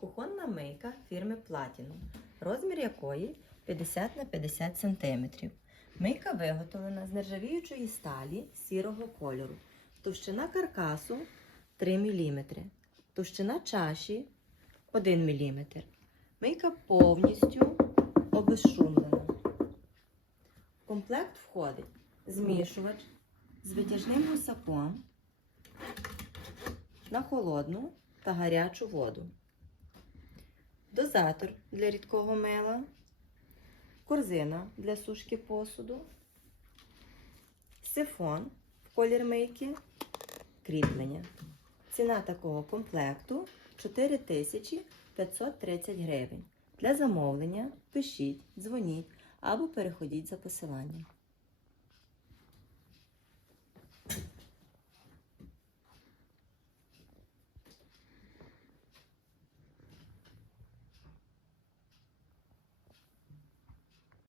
Кухонна мийка фірми Platinum, розмір якої 50 на 50 см. Мийка виготовлена з нержавіючої сталі сірого кольору. Товщина каркасу 3 мм. Товщина чаші 1 мм. Мийка повністю обезшумлена. В комплект входить змішувач з витяжним гусаком на холодну та гарячу воду, дозатор для рідкого мила, корзина для сушки посуду, сифон в колір мийки, кріплення. Ціна такого комплекту 4530 гривень. Для замовлення пишіть, дзвоніть або переходіть за посиланням.